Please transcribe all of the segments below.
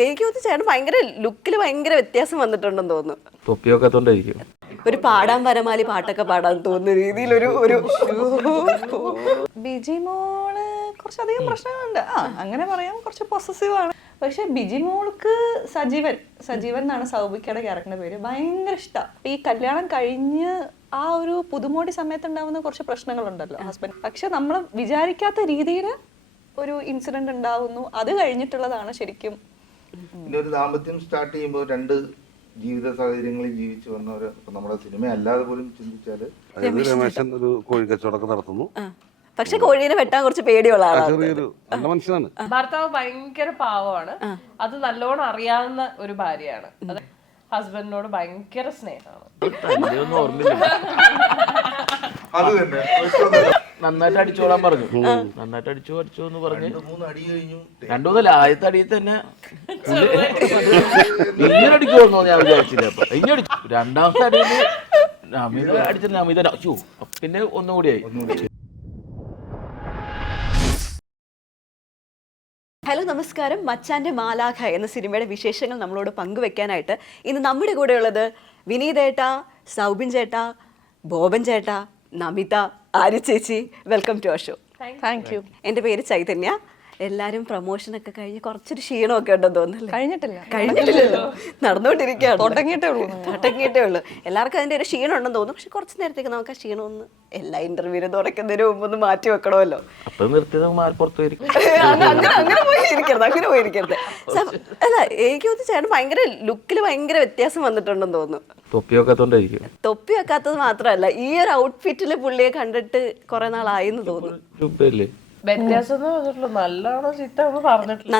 എനിക്ക് തോന്നുന്നു ചേട്ടൻ ഭയങ്കര ലുക്കിൽ ഭയങ്കര വ്യത്യാസം വന്നിട്ടുണ്ടെന്ന് തോന്നുന്നു. തൊപ്പിയൊക്കെത്തോണ്ടായിരിക്കും. ഒരു പാടാൻ വരമാലി പാട്ടൊക്കെ പാടാൻ തോന്നുന്ന രീതിയിലൊരു ഒരു ബിജിമോള് കുറച്ചധികം പ്രശ്നങ്ങളുണ്ട്. അങ്ങനെ പറയാം, കുറച്ച് പൊസസീവ് ആണ്. പക്ഷെ ബിജിമോൾക്ക് സജീവൻ എന്നാണ് സൗബിക്കയുടെ ക്യാരക്ടറിന്റെ പേര്, ഭയങ്കര ഇഷ്ടമാണ്. ഈ കല്യാണം കഴിഞ്ഞ് ആ ഒരു പുതുമോടി സമയത്ത് ഉണ്ടാവുന്ന കുറച്ച് പ്രശ്നങ്ങളുണ്ടല്ലോ ഹസ്ബൻഡ്, പക്ഷെ നമ്മൾ വിചാരിക്കാത്ത രീതിയിൽ ഒരു ഇൻസിഡന്റ് ഉണ്ടാവുന്നു. അത് കഴിഞ്ഞിട്ടുള്ളതാണ് ശരിക്കും ഒരു ദാമ്പത്യം സ്റ്റാർട്ട് ചെയ്യുമ്പോൾ രണ്ട് ജീവിത സാഹചര്യങ്ങളിൽ ജീവിച്ചു വന്നവര് നമ്മുടെ സിനിമ അല്ലാതെ പോലും ചിന്തിച്ചാല് രമേശൻ ഒരു കോഴി കച്ചവടമൊക്കെ നടത്തുന്നു. പക്ഷെ കോഴീനെ വെട്ടാൻ കുറച്ച് പേടിയുള്ള ആളാണ്. ചെറിയൊരു നല്ല മനുഷ്യനാണ്. ഭർത്താവ് ഭയങ്കര പാവമാണ്, അത് നല്ലോണം അറിയാവുന്ന ഒരു ഭാര്യയാണ്. അത് ഹസ്ബൻഡിനോട് ഭയങ്കര സ്നേഹമാണ്. തന്നെയൊന്നും ഓർമ്മയില്ല. അത് തന്നെ നന്നായിട്ട് അടിച്ചോളാൻ പറഞ്ഞു. നന്നായിട്ട് അടിച്ചോ എന്ന് പറഞ്ഞ് 2-3 അടി കഴിഞ്ഞു. 2-3 ആദ്യത്തെ അടിയിൽ തന്നെ ഇങ്ങനെ അടിക്കുമെന്നോ ഞാൻ വിചാരിച്ചില്ല. അപ്പൊ ഇങ്ങനെ അടിച്ചു. രണ്ടാമത്തെ അടിയിൽ അമിത അടിച്ചിട്ട് അമിത അടിച്ചു. പിന്നെ ഒന്നുകൂടിയായി. ഹലോ നമസ്കാരം. മച്ചാന്റെ മാലാഖ എന്ന സിനിമയുടെ വിശേഷങ്ങൾ നമ്മളോട് പങ്കുവെക്കാനായിട്ട് ഇന്ന് നമ്മുടെ കൂടെ ഉള്ളത് വിനീതേട്ട, സൗബിൻ ചേട്ട, ബോബൻ ചേട്ട, നമിത, ആര്യ ചേച്ചി. Welcome to our show. Thank you. എൻ്റെ പേര് ചൈതന്യ. എല്ലാവരും പ്രൊമോഷനൊക്കെ കഴിഞ്ഞ് കുറച്ചൊരു ക്ഷീണമൊക്കെ ഉണ്ടെന്ന് തോന്നുന്നില്ല? കഴിഞ്ഞിട്ടില്ലല്ലോ, നടന്നുകൊണ്ടിരിക്കുകയാണ്. തുടങ്ങിയിട്ടേ ഉള്ളൂ. എല്ലാവർക്കും അതിൻ്റെ ഒരു ക്ഷീണം ഉണ്ടെന്ന് തോന്നുന്നു. പക്ഷെ കുറച്ച് നേരത്തേക്ക് നമുക്ക് ആ ക്ഷീണം ഒന്ന് എല്ലാ ഇന്റർവ്യൂവിനും തുടക്കുന്നതിന് മുമ്പ് ഒന്ന് മാറ്റി വെക്കണമല്ലോ. അപ്പൊ നിർത്തിയത് പുറത്തു വരും. അങ്ങനെ പോയിരിക്കരുത്. അല്ല, എനിക്ക് തോന്നുന്നു ചേട്ടൻ ഭയങ്കര ലുക്കിൽ ഭയങ്കര വ്യത്യാസം വന്നിട്ടുണ്ടെന്ന് തോന്നുന്നു. തൊപ്പിയൊക്കെത്തോണ്ടായിരിക്കും. തൊപ്പി വെക്കാത്തത് മാത്രമല്ല, ഈ ഒരു ഔട്ട്ഫിറ്റില് പുള്ളിയെ കണ്ടിട്ട് കുറെ നാളായെന്ന് തോന്നുന്നു. വ്യത്യാസം നല്ലതാണോ ചീത്താണോ പറഞ്ഞിട്ടില്ല.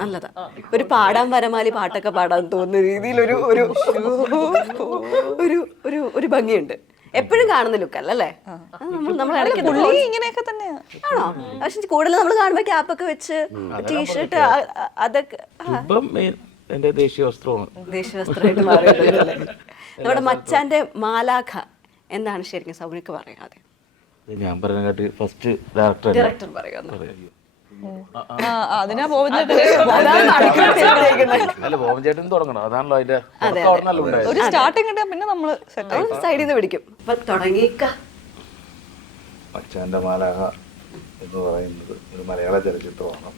നല്ലതാ. ഒരു പാടാൻ വരമാലി പാട്ടൊക്കെ പാടാൻ തോന്നുന്ന രീതിയിലൊരു ഒരു ഒരു ഒരു ഒരു ഭംഗിയുണ്ട്. എപ്പോഴും കാണുന്ന ലുക്കല്ല അല്ലേ? ഇങ്ങനെയൊക്കെ തന്നെയാണ്. ആണോ? പക്ഷെ കൂടുതൽ നമ്മൾ കാണുമ്പോ ക്യാപ്പൊക്കെ വെച്ച് ടീഷർട്ട് അതൊക്കെ എന്റെ ദേശീയ വസ്ത്രമാണ്. ദേശീയ വസ്ത്രമായിട്ട് മാറിയതല്ലേ? നമ്മുടെ മച്ചാന്റെ മാലാഖ എന്താണ് ശരിക്കും സൗനിക്ക് പറയാതെ? ഞാൻ പറഞ്ഞ ഫസ്റ്റ് ഡയറക്ടർ പറയാം. അതിനാ അല്ല, ബോബൻ ചേട്ടൻ തുടങ്ങണം. അതാണല്ലോ അതിന്റെ ഒരു സ്റ്റാർട്ടിങ് കിട്ടിയാൽ പിന്നെ നമ്മള് സൈഡിൽ നിന്ന് പിടിക്കും. തുടങ്ങിക്ക. മച്ചാന്റെ മാലാഖ എന്ന് പറയുന്നത് ഒരു മലയാള ചലച്ചിത്രമാണ്.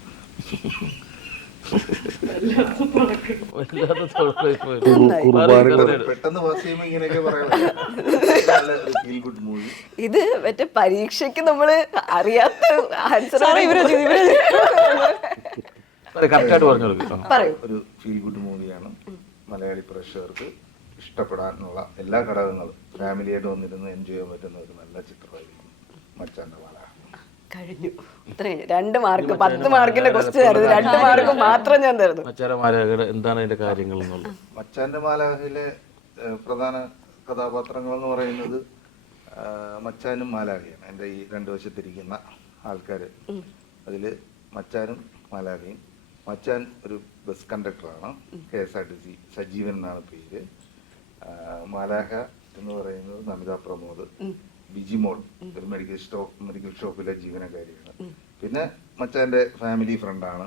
പെട്ടെന്ന് പാസ് ചെയ്യുമ്പോ ഇങ്ങനെയൊക്കെ പറയാം. ഇത് മറ്റേ പരീക്ഷയ്ക്ക് നമ്മള് അറിയാത്ത ആൻസർ ഒരു ഫീൽ ഗുഡ് മൂവിയാണ്. മലയാളി പ്രേക്ഷകർക്ക് ഇഷ്ടപ്പെടാനുള്ള എല്ലാ ഘടകങ്ങളും ഫാമിലിയായിട്ട് വന്നിരുന്ന് എൻജോയ് ചെയ്യാൻ പറ്റുന്ന ഒരു നല്ല ചിത്രമായിരിക്കും മച്ചാന്റെ മാലാഖ. കഴിഞ്ഞു. 2 മാർക്ക്, 10 മാർക്കിന്റെ ക്വസ്റ്റ്യൻ ആയിരുന്നു. 2 മാർക്ക് മാത്രം ഞാൻ തരുന്നു. എന്താണ് അതിന്റെ കാര്യങ്ങൾ? മച്ചാന്റെ മാലാഖയിലെ പ്രധാന കഥാപാത്രങ്ങൾ എന്ന് പറയുന്നത് മച്ചാനും മാലാഖയാണ്. എൻ്റെ ഈ 2 വശത്തിരിക്കുന്ന ആൾക്കാര്. അതില് മച്ചാനും മാലാഖയും. മച്ചാൻ ഒരു ബസ് കണ്ടക്ടറാണ്, KSRTC, സജീവൻ എന്നാണ് പേര്. മാലാഖ എന്ന് പറയുന്നത് നമിത പ്രമോദ്, ബിജിമോൾ ഒരു മെഡിക്കൽ ഷോപ്പിലെ ജീവനക്കാരിയാണ്. പിന്നെ മച്ചാന്റെ ഫാമിലി ഫ്രണ്ടാണ്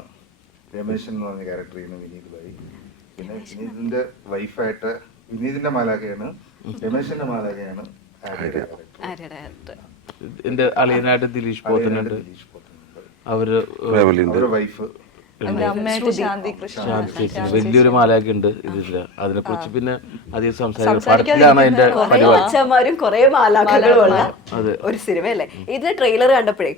രമേശൻ എന്ന് പറഞ്ഞ ക്യാരക്ടർ ചെയ്യുന്ന വിനീത് ഭായി. പിന്നെ വിനീതിന്റെ വൈഫായിട്ട് വിനീതിന്റെ മാലാഖയാണ്, രമേശന്റെ മാലാഖയാണ് എന്റെ അളിയനായിട്ട് ദിലീഷ് പോത്തനുണ്ട്. അവരുടെ വൈഫ് വലിയൊരു മാലാഖ ഉണ്ട് ഇതില്ല. അതിനെ കുറിച്ച് പിന്നെ അധികം സംസാരിക്കാണ് അതിന്റെ അച്ഛന്മാരും കുറെ മാലാഖകളുള്ള ഒരു സിനിമ അല്ലേ? ഇതിന്റെ ട്രെയിലർ കണ്ടപ്പോഴേ,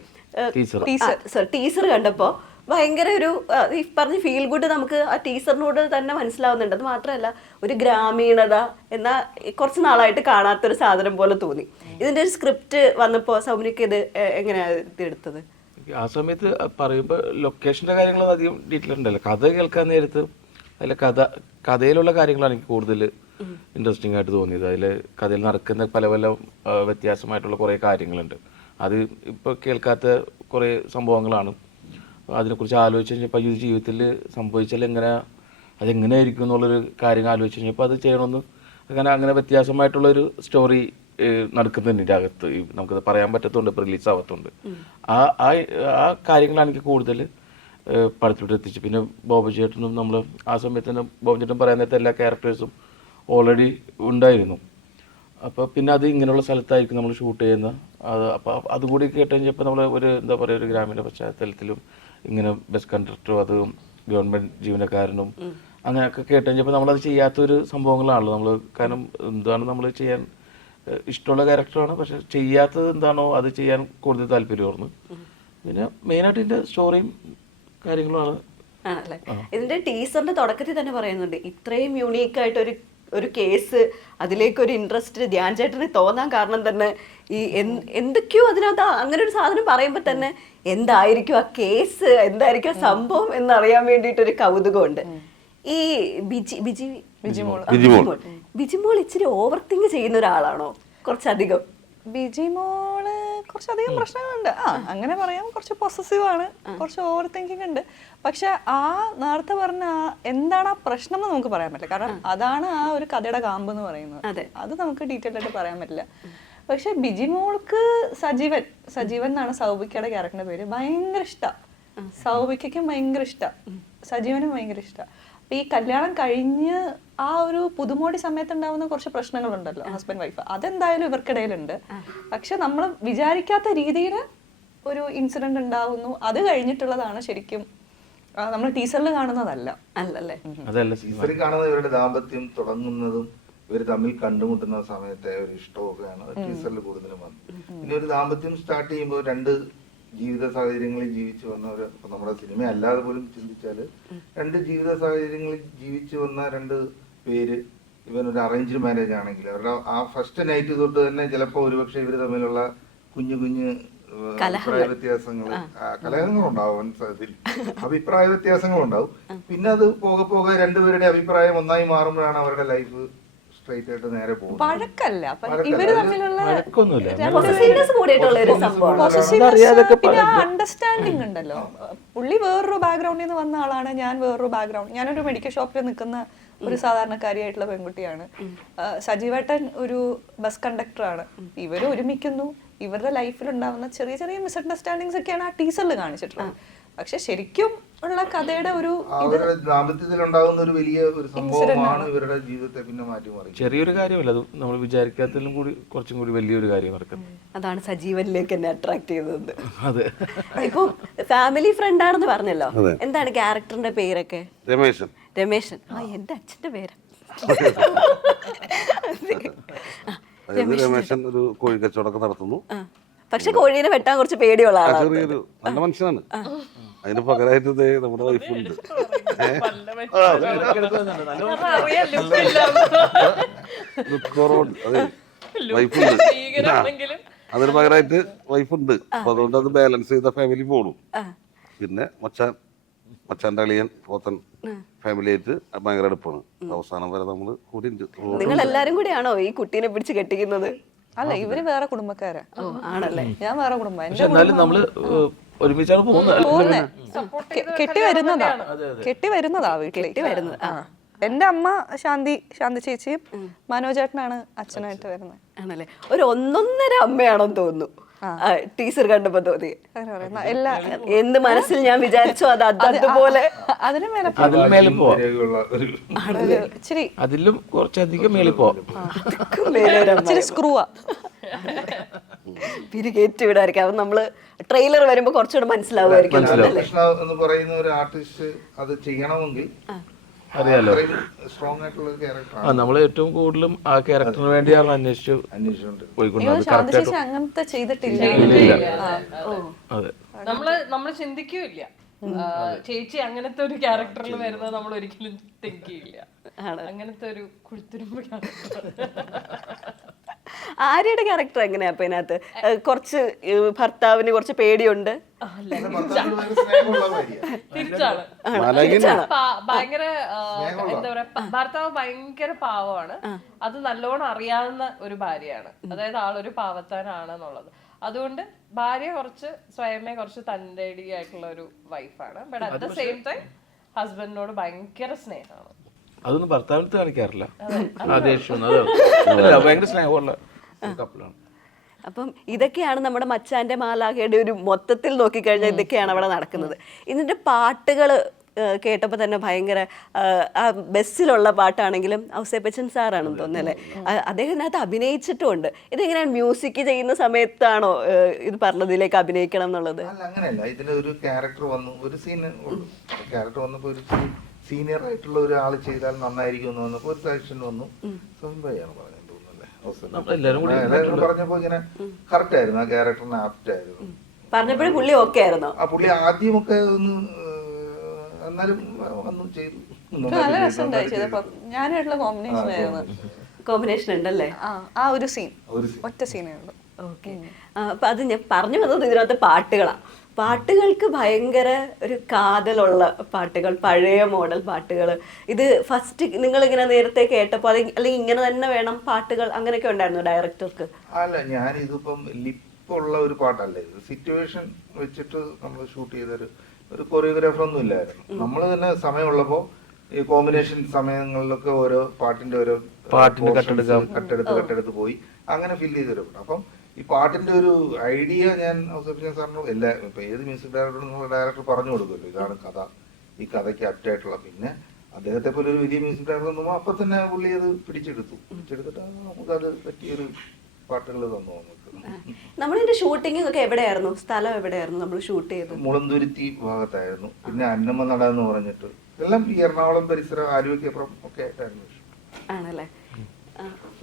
ടീസർ കണ്ടപ്പോ ഭയങ്കര ഒരു ഈ പറഞ്ഞ ഫീൽ ഗുഡ് നമുക്ക് ആ ടീസറിനോട് തന്നെ മനസ്സിലാവുന്നുണ്ട്. അത് മാത്രമല്ല, ഒരു ഗ്രാമീണത എന്നാ കുറച്ച് നാളായിട്ട് കാണാത്തൊരു സാധനം പോലെ തോന്നി. ഇതിന്റെ ഒരു സ്ക്രിപ്റ്റ് വന്നപ്പോ സൗനിക്ക് ഇത് എങ്ങനെയാ ഇത് എടുത്തത്? ആ സമയത്ത് പറയുമ്പോൾ ലൊക്കേഷൻ്റെ കാര്യങ്ങളൊന്നും അധികം ഡീറ്റെയിൽ ഉണ്ടല്ലോ. കഥ കേൾക്കാൻ നേരത്ത് അതിലെ കഥയിലുള്ള കാര്യങ്ങളാണ് എനിക്ക് കൂടുതൽ ഇൻട്രസ്റ്റിംഗ് ആയിട്ട് തോന്നിയത്. അതിൽ കഥയിൽ നടക്കുന്ന പല പല വ്യത്യാസമായിട്ടുള്ള കുറേ കാര്യങ്ങളുണ്ട്. അത് ഇപ്പോൾ കേൾക്കാത്ത കുറേ സംഭവങ്ങളാണ്. അതിനെക്കുറിച്ച് ആലോചിച്ച് കഴിഞ്ഞപ്പോൾ ഈ ജീവിതത്തിൽ സംഭവിച്ചാൽ അതെങ്ങനെയായിരിക്കും എന്നുള്ളൊരു കാര്യം ആലോചിച്ച് കഴിഞ്ഞപ്പോൾ അത് ചെയ്യണമെന്ന് അങ്ങനെ വ്യത്യാസമായിട്ടുള്ളൊരു സ്റ്റോറി നടക്കുന്നുണ്ട് ഇതിൻ്റെ അകത്ത്. നമുക്കത് പറയാൻ പറ്റത്തുണ്ട്, ഇപ്പോൾ റിലീസ് ആവത്തുണ്ട്. ആ കാര്യങ്ങളാണ് എനിക്ക് കൂടുതൽ പടത്തിലോട്ട് എത്തിച്ചു. പിന്നെ ബോബി ചേട്ടനും നമ്മൾ ആ സമയത്ത് തന്നെ ബോബി ചേട്ടൻ പറയാൻ നേരത്തെ എല്ലാ ക്യാരക്ടേഴ്സും ഓൾറെഡി ഉണ്ടായിരുന്നു. അപ്പോൾ പിന്നെ അത് ഇങ്ങനെയുള്ള സ്ഥലത്തായിരിക്കും നമ്മൾ ഷൂട്ട് ചെയ്യുന്ന. അപ്പോൾ അതുകൂടി കേട്ട് കഴിഞ്ഞപ്പോൾ നമ്മൾ ഒരു എന്താ പറയുക ഒരു ഗ്രാമീണ പശ്ചാത്തലത്തിലും ഇങ്ങനെ ബസ് കണ്ടക്ടറും അത് ഗവൺമെൻറ് ജീവനക്കാരനും അങ്ങനെയൊക്കെ കേട്ട് കഴിഞ്ഞപ്പോൾ നമ്മളത് ചെയ്യാത്തൊരു സംഭവങ്ങളാണല്ലോ നമ്മൾ. കാരണം എന്താണ് നമ്മൾ ചെയ്യാൻ ഇഷ്ടമുള്ള ക്യാരക്ടറാണ്, പക്ഷെ ചെയ്യാത്തത് എന്താണോ അത് ചെയ്യാൻ കൂടുതൽ താല്പര്യമായിരുന്നു. പിന്നെ മെയിനായിട്ട് ഇതിൻ്റെ സ്റ്റോറിയും കാര്യങ്ങളുമാണ്. ആണല്ലേ. ഇതിന്റെ ടീസറിന്റെ തുടക്കത്തിൽ തന്നെ പറയുന്നുണ്ട് ഇത്രയും യൂണീക്ക് ആയിട്ട് ഒരു കേസ്, അതിലേക്കൊരു ഇൻട്രസ്റ്റ് ധ്യാൻ ചേട്ടന് തോന്നാൻ കാരണം തന്നെ ഈ എന്തൊക്കെയോ അതിനകത്ത് അങ്ങനെ ഒരു സാധനം പറയുമ്പോൾ തന്നെ എന്തായിരിക്കും ആ കേസ്, എന്തായിരിക്കും ആ സംഭവം എന്നറിയാൻ വേണ്ടിയിട്ടൊരു കൗതുകമുണ്ട്. ഈ ബിജിമോൾ ഇച്ചിരി ഓവർ തിങ്ക് ചെയ്യുന്ന ഒരാളാണോ? കുറച്ചധികം ബിജിമോള് കുറച്ചധികം പ്രശ്നങ്ങളുണ്ട്. അങ്ങനെ പറയാം, കുറച്ച് പൊസസീവ് ആണ്, കുറച്ച് ഓവർ തിങ്കിങ് ഉണ്ട്. പക്ഷെ ആ നേരത്തെ പറഞ്ഞ എന്താണ് ആ പ്രശ്നം എന്ന് നമുക്ക് പറയാൻ പറ്റില്ല. കാരണം അതാണ് ആ ഒരു കഥയുടെ കാമ്പ് എന്ന് പറയുന്നത്. അത് നമുക്ക് ഡീറ്റെയിൽ ആയിട്ട് പറയാൻ പറ്റില്ല. പക്ഷെ ബിജിമോൾക്ക് സജീവൻ എന്നാണ് സൗബിക്കയുടെ ക്യാരക്ടറിന്റെ പേര്, ഭയങ്കര ഇഷ്ടമാണ്. സൗബിക്കും ഭയങ്കര ഇഷ്ടമാണ്, സജീവനും ഭയങ്കര ഇഷ്ടമാണ്. അപ്പൊ ഈ കല്യാണം കഴിഞ്ഞ് ആ ഒരു പുതുമോടി സമയത്ത് ഉണ്ടാവുന്ന കുറച്ച് പ്രശ്നങ്ങളുണ്ടല്ലോ ഹസ്ബൻഡ് വൈഫ്, അതെന്തായാലും ഇവർക്കിടയിലുണ്ട്. പക്ഷെ നമ്മൾ വിചാരിക്കാത്ത രീതിയിൽ ഒരു ഇൻസിഡന്റ് ഉണ്ടാവുന്നു. അത് കഴിഞ്ഞിട്ടുള്ളതാണ് ശരിക്കും നമ്മൾ ടീച്ചറിൽ കാണുന്നതല്ല. അല്ലല്ലേ? ടീച്ചറിൽ കാണുന്നത് ഇവരുടെ ദാമ്പത്യം തുടങ്ങുന്നതും ഇവർ തമ്മിൽ കണ്ടുമുട്ടുന്ന സമയത്തെ ഒരു ഇഷ്ടമൊക്കെയാണ് ടീച്ചറിൽ കൂടുതലും വന്നത്. പിന്നെ ഒരു ദാമ്പത്യം സ്റ്റാർട്ട് ചെയ്യുമ്പോൾ രണ്ട് ജീവിത സാഹചര്യങ്ങളിൽ ജീവിച്ചു വന്നവർ, നമ്മുടെ സിനിമ അല്ലാതെ പോലും ചിന്തിച്ചാല് രണ്ട് ജീവിത സാഹചര്യങ്ങളിൽ ജീവിച്ചു വന്ന രണ്ട് പേര്, ഇവൻ ഒരു അറേഞ്ച്ഡ് മാരേജ് ആണെങ്കിൽ അവരുടെ ആ ഫസ്റ്റ് നൈറ്റ് തൊട്ട് തന്നെ ചിലപ്പോൾ ഒരുപക്ഷെ ഇവർ തമ്മിലുള്ള കുഞ്ഞു കുഞ്ഞു അഭിപ്രായ കലഹങ്ങളുണ്ടാവും, അഭിപ്രായ വ്യത്യാസങ്ങളുണ്ടാവും. പിന്നെ അത് പോകെ പോകെ രണ്ടുപേരുടെ അഭിപ്രായം ഒന്നായി മാറുമ്പോഴാണ് അവരുടെ ലൈഫ് സ്ട്രൈറ്റ് ആയിട്ട് നേരെ പോകുന്നത്. വഴക്കല്ല, ഇവര് തമ്മിലുള്ള പിന്നെ അണ്ടർസ്റ്റാൻഡിങ് ഉണ്ടല്ലോ. പുള്ളി വേറൊരു ബാക്ക്ഗ്രൗണ്ടിൽ നിന്ന് വന്ന ആളാണ്, ഞാൻ വേറൊരു ബാക്ക്ഗ്രൗണ്ട്. ഞാനൊരു മെഡിക്കൽ ഷോപ്പിൽ നിൽക്കുന്ന ഒരു സാധാരണക്കാരിയായിട്ടുള്ള പെൺകുട്ടിയാണ്. സജീവേട്ടൻ ഒരു ബസ് കണ്ടക്ടറാണ്. ഇവര് ഒരുമിക്കുന്നു. ഇവരുടെ ലൈഫിൽ ഉണ്ടാവുന്ന ചെറിയ ചെറിയ മിസ്അണ്ടർസ്റ്റാൻഡിങ്സ് ഒക്കെയാണ് ആ ടീസറിൽ കാണിച്ചിട്ടുള്ളത്. പക്ഷെ ശരിക്കും ഉള്ള കഥയുടെ ഒരു ദാമ്പത്യത്തിൽ ഉണ്ടാകുന്ന ഒരു വലിയ ഒരു സംഭവമാണ് ഇവരുടെ ജീവിതത്തെ പിന്നെ മാറ്റിമറിക്കും. ചെറിയൊരു കാര്യമല്ല, അത് നമ്മൾ വിചാരിക്കാത്തതിലും കൂടി കുറച്ചും കൂടി വലിയൊരു കാര്യം നടക്കുന്നത്. അതാണ് സജീവനിലേക്ക് എന്നെ അട്രാക്ട് ചെയ്തത്. അതെ. ഇപ്പൊ ഫാമിലി ഫ്രണ്ട് ആണെന്ന് പറഞ്ഞല്ലോ, എന്താണ് ക്യാരക്ടറിന്റെ പേരൊക്കെ? രമേശൻ. എന്റെ അച്ഛന്റെ പേര് രമേശൻ ഒരു കോഴി കച്ചവടമൊക്കെ നടത്തുന്നു. പക്ഷെ കോഴീനെ വെട്ടാൻ കുറച്ച് പേടിയുള്ള ആളാണ്. ചെറിയൊരു നല്ല മനുഷ്യനാണ്. അതിന് പകരമായിട്ട് നമ്മുടെ വൈഫുണ്ട്. വൈഫുണ്ട്, അതിന് പകരമായിട്ട് വൈഫുണ്ട്. അപ്പൊ അതുകൊണ്ട് അത് ബാലൻസ് ചെയ്ത ഫാമിലി പോണു. പിന്നെ മച്ചാന്റെ അളിയൻ പോത്തൻ ഫാമിലി ആയിട്ട് ഭയങ്കര അടുപ്പാണ്. അവസാനം വരെ നമ്മള് കൂടി. നിങ്ങൾ എല്ലാരും കൂടിയാണോ ഈ കുട്ടീനെ പിടിച്ച് കെട്ടിക്കുന്നത്? അല്ല, ഇവര് വേറെ കുടുംബക്കാരാ. ആണല്ലേ? ഞാൻ വേറെ കുടുംബം. ഒരുമിച്ചാണ് പോകുന്നത്. കെട്ടി വരുന്നതാ വീട്ടിലേക്ക് വരുന്നത്. എന്റെ അമ്മ ശാന്തി ചേച്ചിയും മനോജേട്ടനാണ് അച്ഛനായിട്ട് വരുന്നത്. ആണല്ലേ? ഒരു ഒന്നൊന്നര അമ്മയാണെന്ന് തോന്നുന്നു ടീച്ചർ കണ്ടപ്പോ തോന്നി. എന്ത് മനസ്സിൽ ഞാൻ വിചാരിച്ചോ അത് അതുപോലെ അതിലും കുറച്ചധികം സ്ക്രൂവാ പിരികേറ്റ് വിടായിരിക്കും. അത് നമ്മള് ട്രെയിലർ വരുമ്പോ കുറച്ചുകൂടെ മനസ്സിലാവുമായിരിക്കും. കൃഷ്ണ എന്ന് പറയുന്ന ഒരു ആർട്ടിസ്റ്റ് അത് ചെയ്യണമെങ്കിൽ അറിയാലോ, നമ്മൾ ഏറ്റവും കൂടുതലും ആ ക്യാരക്ടറിന് വേണ്ടിയാണ് അന്വേഷിച്ചുകൊണ്ട് ചേച്ചി അങ്ങനത്തെ ചെയ്തിട്ടില്ല. നമ്മള് ചിന്തിക്കൂല്ല ചേച്ചി അങ്ങനത്തെ ഒരു ക്യാരക്ടറിൽ വരുന്നത് നമ്മൾ ഒരിക്കലും തിങ്ക് ചെയ്യില്ല. അങ്ങനത്തെ ഒരു കുഴുത്തുരുമ്പ് ക്യാരക്ടർ. ആര്യയുടെ ക്യാരക്ടർ എങ്ങനെയാ? അപ്പൊ ഇതിനകത്ത് കുറച്ച് ഭർത്താവിന് കുറച്ച് പേടിയുണ്ട്, തിരിച്ചാണ് ഭയങ്കര എന്താ പറയാ, ഭർത്താവ് ഭയങ്കര പാവമാണ്. അത് നല്ലോണം അറിയാവുന്ന ഒരു ഭാര്യയാണ്. അതായത് ആളൊരു പാവത്താനാണെന്നുള്ളത്. അതുകൊണ്ട് ഭാര്യ കുറച്ച് സ്വയമേ കുറച്ച് തൻ്റെടിയായിട്ടുള്ള ഒരു വൈഫാണ്. But at the same time ഹസ്ബൻഡിനോട് ഭയങ്കര സ്നേഹമാണ്. അതൊന്നും ഭർത്താവിനടുത്ത് കാണിക്കാറില്ല. ദേഷ്യം ഭയങ്കര സ്നേഹമുള്ള കപ്പിളാണ്. അപ്പം ഇതൊക്കെയാണ് നമ്മുടെ മച്ചാന്റെ മാലാഖയുടെ ഒരു മൊത്തത്തിൽ നോക്കിക്കഴിഞ്ഞാൽ ഇതൊക്കെയാണ് അവിടെ നടക്കുന്നത്. ഇതിന്റെ പാട്ടുകൾ കേട്ടപ്പോൾ തന്നെ ഭയങ്കര ആ ബസ്സിലുള്ള പാട്ടാണെങ്കിലും ഔസേപ്പച്ചൻ സാറാണെന്ന് തോന്നുന്നല്ലേ, അദ്ദേഹം ഇതിനകത്ത് അഭിനയിച്ചിട്ടുമുണ്ട്. ഇതെങ്ങനെയാണ് മ്യൂസിക് ചെയ്യുന്ന സമയത്താണോ ഇത് പറഞ്ഞതിലേക്ക് അഭിനയിക്കണം എന്നുള്ളത്? അല്ല, അങ്ങനെയല്ല. ഇതിന് ഒരു ക്യാരക്ടർ വന്നു, ഒരു സീൻ ക്യാരക്ടർ വന്നപ്പോൾ ഒരു സീനിയർ ആയിട്ടുള്ള ഒരാൾ ചെയ്താൽ നന്നായിരിക്കും എന്ന് വന്നപ്പോൾ ഒരു സജഷൻ വന്നു. സോമിബായിയാണ് പറഞ്ഞത് തോന്നുന്നല്ലേ, പറഞ്ഞപ്പോ ഇങ്ങനെ കറക്റ്റ് ആയിരുന്നു, ആ ക്യാരക്ടറിന് ആപ്റ്റ് ആയിരുന്നു. പറഞ്ഞപ്പോഴും പുള്ളി ഓക്കെ ആയിരുന്നോ? ആ പുള്ളി ആദ്യമൊക്കെ ഒന്ന് എന്നാലും വന്നു ചെയ്തു. നല്ല രസമുണ്ടായി ചെയ്തപ്പോ. ഞാനായിട്ടുള്ള കോമ്പിനേഷൻ ആയിരുന്നു. കോമ്പിനേഷൻ ഉണ്ടല്ലേ? ആ ഒരു സീൻ, ഒറ്റ സീനേ ഉള്ളൂ. ഓക്കെ. അപ്പൊ അത് ഞാൻ പറഞ്ഞു വന്നത് ഇതിനകത്ത് പാട്ടുകളാണ്. പാട്ടുകൾക്ക് ഭയങ്കര ഒരു കാതലുള്ള പാട്ടുകൾ, പഴയ മോഡൽ പാട്ടുകൾ. ഇത് ഫസ്റ്റ് നിങ്ങളിങ്ങനെ നേരത്തെ കേട്ടപ്പോൾ അല്ലെങ്കിൽ ഇങ്ങനെ തന്നെ വേണം പാട്ടുകൾ അങ്ങനെയൊക്കെ ഉണ്ടായിരുന്നു ഡയറക്ടർക്ക്? അല്ല, ഞാൻ ഇതിപ്പം ലിപ്പുള്ള ഒരു പാട്ടല്ലേ ഇത്, സിറ്റുവേഷൻ വെച്ചിട്ട് നമ്മൾ ഷൂട്ട് ചെയ്തൊരു കൊറിയോഗ്രാഫർ ഒന്നും ഇല്ലായിരുന്നു. നമ്മൾ തന്നെ സമയമുള്ളപ്പോ ഈ കോമ്പിനേഷൻ സമയങ്ങളിലൊക്കെ ഓരോ പാട്ടിന്റെ ഓരോ കട്ടെടുത്ത് പോയി അങ്ങനെ ഫില്ല് ചെയ്തൊരു. അപ്പം ഈ പാട്ടിന്റെ ഒരു ഐഡിയ ഞാൻ ഔസേപ്പച്ചൻ സാറിന് ഇപ്പൊ ഏത് മ്യൂസിക് ഡയറക്ടർ പറഞ്ഞു കൊടുക്കുമല്ലോ, ഇതാണ് കഥ, ഈ കഥയ്ക്ക് ആപ്റ്റായിട്ടുള്ള. പിന്നെ അദ്ദേഹത്തെ പോലെ ഒരു വലിയ മ്യൂസിക് ഡയറക്ടർ വന്നപ്പോൾ അപ്പൊ തന്നെ പുള്ളി അത് പിടിച്ചെടുത്തിട്ട് നമുക്കത് പറ്റിയൊരു പാട്ടുകൾ തന്നു നമുക്ക്. നമ്മളിതിന്റെ ഷൂട്ടിംഗ് ഒക്കെ എവിടെയായിരുന്നു? സ്ഥലം എവിടെയായിരുന്നു നമ്മൾ ഷൂട്ട് ചെയ്തത്? മുളന്തുരുത്തി ഭാഗത്തായിരുന്നു. പിന്നെ അന്നമ്മ നട എന്ന് പറഞ്ഞിട്ട് എല്ലാം ഈ എറണാകുളം പരിസരം, ആലുവയ്ക്കപ്പുറം ഒക്കെ ആയിട്ടായിരുന്നു. ആണല്ലേ?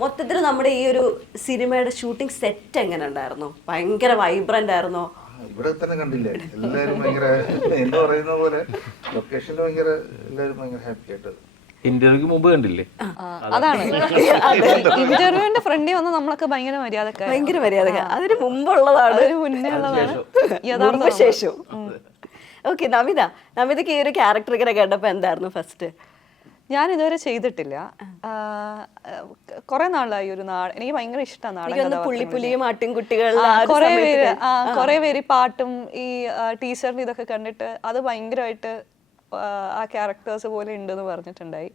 മൊത്തത്തിൽ നമ്മുടെ ഈ ഒരു സിനിമയുടെ ഷൂട്ടിംഗ് സെറ്റ് എങ്ങനെ ഉണ്ടായിരുന്നു? ഭയങ്കര വൈബ്രന്റ് ആയിരുന്നോ? ഇവിടെ തന്നെ കണ്ടില്ലേ, എല്ലാവരും ഭയങ്കര എന്ന് പറയുന്ന പോലെ ലൊക്കേഷനിൽ ഭയങ്കര എല്ലാവരും ഭയങ്കര ഹാപ്പി ആയിട്ട്. ഇന്റർവ്യൂക്ക് മുമ്പ് കണ്ടില്ലേ? അതാണ് ഇന്റർവ്യൂവിന്റെ ഫ്രണ്ടിൽ വന്ന് നമ്മളൊക്കെ ഭയങ്കര മര്യാദ. അതിന് മുമ്പുള്ളതാണ്, മുന്നേ ഉള്ളതാണ്, യഥാർത്ഥ ശേഷവും. ഓക്കെ, നമിതയ്ക്ക് ഈ ഒരു ക്യാരക്ടർ ഇങ്ങനെ കേട്ടപ്പോ എന്തായിരുന്നു ഫസ്റ്റ്? ഞാൻ ഇതുവരെ ചെയ്തിട്ടില്ല. കുറെ നാളായി ഒരു എനിക്ക് ഭയങ്കര ഇഷ്ടമാണ് പുള്ളിപ്പുലിയും ആട്ടിൻകുട്ടികൾ. കുറെ പേര് പാട്ടും ഈ ടീച്ചറിന് ഇതൊക്കെ കണ്ടിട്ട് അത് ഭയങ്കരമായിട്ട് ആ ക്യാരക്ടേഴ്സ് പോലെ ഉണ്ടെന്ന് പറഞ്ഞിട്ടുണ്ടായി.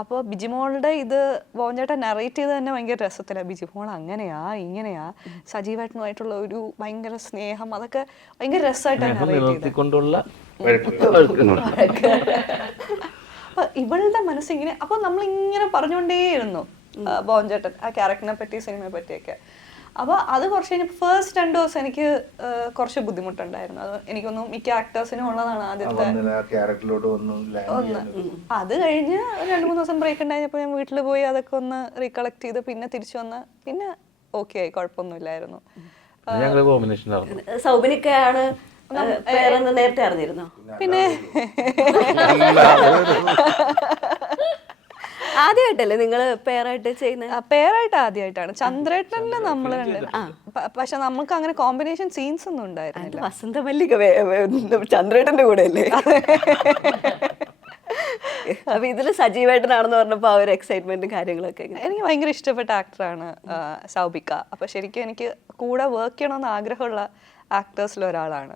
അപ്പോൾ ബിജിമോളുടെ ഇത് ബോഞ്ചേട്ടൻ നറേറ്റ് ചെയ്ത് തന്നെ ഭയങ്കര രസത്തിലാണ്. ബിജിമോൾ അങ്ങനെയാ ഇങ്ങനെയാ സജീവായിട്ടുമായിട്ടുള്ള ഒരു ഭയങ്കര സ്നേഹം, അതൊക്കെ ഭയങ്കര രസമായിട്ടാണ് നറേറ്റ് ചെയ്തത്. അപ്പൊ ഇവളുടെ മനസ്സിങ്ങനെ, അപ്പൊ നമ്മളിങ്ങനെ പറഞ്ഞുകൊണ്ടേയിരുന്നു ബോഞ്ചേട്ടൻ ആ ക്യാരക്ടറിനെ പറ്റി സിനിമയെ പറ്റിയൊക്കെ. അപ്പോൾ അത് കുറച്ച് കഴിഞ്ഞപ്പോൾ ഫസ്റ്റ് 2 ദിവസം എനിക്ക് കുറച്ച് ബുദ്ധിമുട്ടുണ്ടായിരുന്നു. അത് എനിക്കൊന്നും മിക്ക ആക്ടേഴ്സിനും ഉള്ളതാണ് ആദ്യത്തെ ഒന്ന്. അത് കഴിഞ്ഞ് 2-3 ദിവസം ബ്രേക്ക് ഉണ്ടായപ്പോൾ ഞാൻ വീട്ടിൽ പോയി അതൊക്കെ ഒന്ന് റീകളക്ട് ചെയ്ത് പിന്നെ തിരിച്ചു വന്ന് പിന്നെ ഓക്കെ ആയി, കുഴപ്പമൊന്നുമില്ലായിരുന്നു. സൗബിനിക്കയാണ് നേരത്തെ അറിഞ്ഞിരുന്നോ? പിന്നെ ആദ്യമായിട്ടല്ലേ നിങ്ങള് പേരായിട്ട് ചെയ്യുന്നത്? പേരായിട്ട് ആദ്യമായിട്ടാണ്. ചന്ദ്രേട്ടനില് നമ്മള് പക്ഷെ നമുക്ക് അങ്ങനെ കോമ്പിനേഷൻ സീൻസ് ഒന്നും ഉണ്ടായിരുന്നില്ല. വസന്തമല്ലിക ചന്ദ്രേട്ടന്റെ കൂടെ അല്ലേ? അപ്പൊ ഇതില് സജീവേട്ടനാണെന്ന് പറഞ്ഞപ്പോ ആ ഒരു എക്സൈറ്റ്മെന്റും കാര്യങ്ങളൊക്കെ. എനിക്ക് ഭയങ്കര ഇഷ്ടപ്പെട്ട ആക്ടറാണ് സൗബിക. അപ്പൊ ശരിക്കും എനിക്ക് കൂടെ വർക്ക് ചെയ്യണമെന്ന് ആഗ്രഹമുള്ള ആക്ടേഴ്സിൽ ഒരാളാണ്.